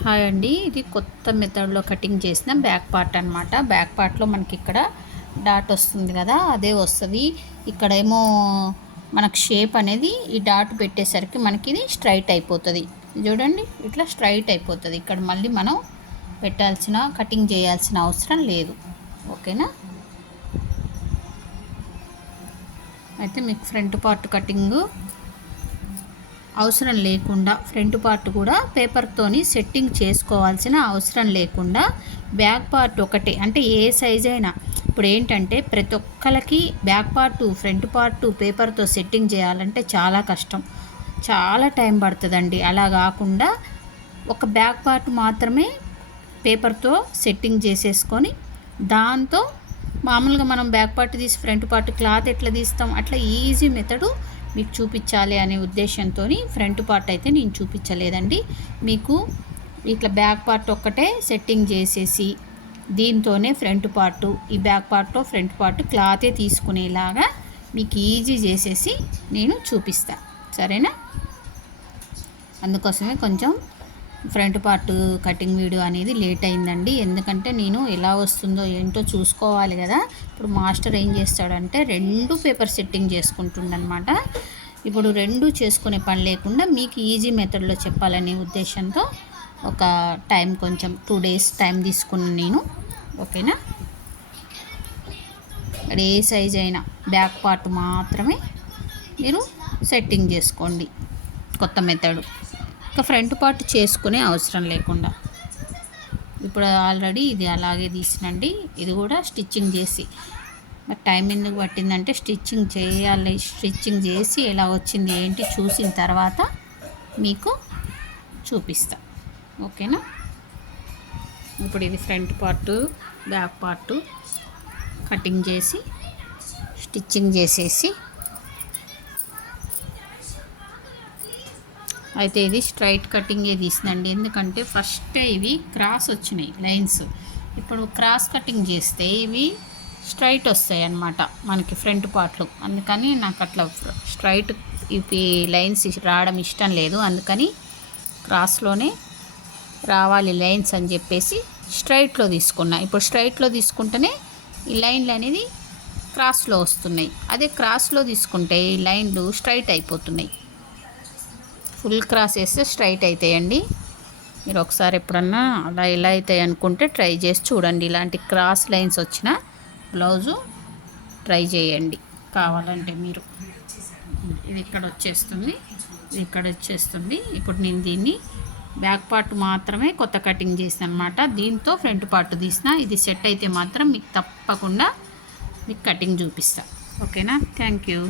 Hi అండి. ఇది కొత్త మెథడ్లో కటింగ్ చేసిన బ్యాక్ పార్ట్ అనమాట బ్యాక్ పార్ట్లో మనకి ఇక్కడ డాట్ వస్తుంది కదా అదే వస్తుంది. ఇక్కడేమో మనకు షేప్ అనేది ఈ డాట్ పెట్టేసరికి మనకి ఇది స్ట్రైట్ అయిపోతుంది. చూడండి ఇట్లా స్ట్రైట్ అయిపోతుంది. ఇక్కడ మళ్ళీ మనం పెట్టాల్సిన కటింగ్ చేయాల్సిన అవసరం లేదు. ఓకేనా? అయితే మీకు ఫ్రంట్ పార్ట్ కటింగ్ అవసరం లేకుండా ఫ్రంట్ పార్ట్ కూడా పేపర్తోని సెట్టింగ్ చేసుకోవాల్సిన అవసరం లేకుండా బ్యాక్ పార్ట్ ఒకటే. అంటే ఏ సైజ్ అయినా. ఇప్పుడు ఏంటంటే ప్రతి ఒక్కరికి బ్యాక్ పార్ట్ ఫ్రంట్ పార్ట్ పేపర్తో సెట్టింగ్ చేయాలంటే చాలా కష్టం. చాలా టైం పడుతుందండి. అలా కాకుండా ఒక బ్యాక్ పార్ట్ మాత్రమే పేపర్తో సెట్టింగ్ చేసేసుకొని దాంతో మామూలుగా మనం బ్యాక్ పార్ట్ తీసి ఫ్రంట్ పార్ట్ క్లాత్ ఎట్లా తీస్తాం? అట్లా ఈజీ మెథడు మీకు చూపించాలి అనే ఉద్దేశంతో ఫ్రంట్ పార్ట్ అయితే నేను చూపించలేదండి. మీకు ఇట్లా బ్యాక్ పార్ట్ ఒక్కటే సెట్టింగ్ చేసేసి దీంతోనే ఫ్రంట్ పార్ట్ ఈ బ్యాక్ పార్ట్లో ఫ్రంట్ పార్ట్ క్లాతే తీసుకునేలాగా మీకు ఈజీ చేసేసి నేను చూపిస్తా. సరేనా? అందుకోసమే కొంచెం ఫ్రంట్ పార్ట్ కటింగ్ వీడియో అనేది లేట్ అయిందండి. ఎందుకంటే నేను ఎలా వస్తుందో ఏంటో చూసుకోవాలి కదా. ఇప్పుడు మాస్టర్ ఏం చేస్తాడంటే రెండు పేపర్ సెట్టింగ్ చేసుకుంటుండనమాట. ఇప్పుడు రెండు చేసుకునే పని లేకుండా మీకు ఈజీ మెథడ్లో చెప్పాలనే ఉద్దేశంతో ఒక టైం కొంచెం టూ డేస్ టైం తీసుకున్న నేను. ఓకేనా? ఏ సైజ్ అయినా బ్యాక్ పార్ట్ మాత్రమే మీరు సెట్టింగ్ చేసుకోండి. కొత్త మెథడు. ఇంకా ఫ్రంట్ పార్ట్ చేసుకునే అవసరం లేకుండా. ఇప్పుడు ఆల్రెడీ ఇది అలాగే తీసినండి. ఇది కూడా స్టిచ్చింగ్ చేసి. మరి టైం ఎందుకు పట్టిందంటే స్టిచ్చింగ్ చేయాలి. స్టిచ్చింగ్ చేసి ఎలా వచ్చింది ఏంటి చూసిన తర్వాత మీకు చూపిస్తా. ఓకేనా? ఇప్పుడు ఇది front part back part cutting చేసి స్టిచ్చింగ్ చేసేసి అయితే ఇది స్ట్రైట్ కటింగే తీసిందండి. ఎందుకంటే ఫస్ట్ ఇవి క్రాస్ వచ్చినాయి లైన్స్. ఇప్పుడు క్రాస్ కటింగ్ చేస్తే ఇవి స్ట్రైట్ వస్తాయి అన్నమాట మనకి ఫ్రంట్ పార్ట్లు. అందుకని నాకు అట్లా స్ట్రైట్ ఇవి లైన్స్ రావడం ఇష్టం లేదు. అందుకని క్రాస్లోనే రావాలి లైన్స్ అని చెప్పేసి స్ట్రైట్లో తీసుకున్నా. ఇప్పుడు స్ట్రైట్లో తీసుకుంటేనే ఈ లైన్లు అనేది క్రాస్లో వస్తున్నాయి. అదే క్రాస్లో తీసుకుంటే ఈ లైన్లు స్ట్రైట్ అయిపోతున్నాయి. ఫుల్ క్రాస్ వేస్తే స్ట్రైట్ అవుతాయండి మీరు ఒకసారి ఎప్పుడన్నా అలా ఎలా అవుతాయి అనుకుంటే ట్రై చేసి చూడండి. ఇలాంటి క్రాస్ లైన్స్ వచ్చిన బ్లౌజు ట్రై చేయండి. కావాలంటే మీరు. ఇది ఇక్కడ వచ్చేస్తుంది. ఇక్కడ వచ్చేస్తుంది. ఇప్పుడు నేను దీన్ని బ్యాక్ పార్ట్ మాత్రమే కొత్త కటింగ్ చేసాను అనమాట దీంతో ఫ్రంట్ పార్ట్ తీసిన. ఇది సెట్ అయితే మాత్రం మీకు తప్పకుండా మీకు కటింగ్ చూపిస్తా. ఓకేనా? Thank you.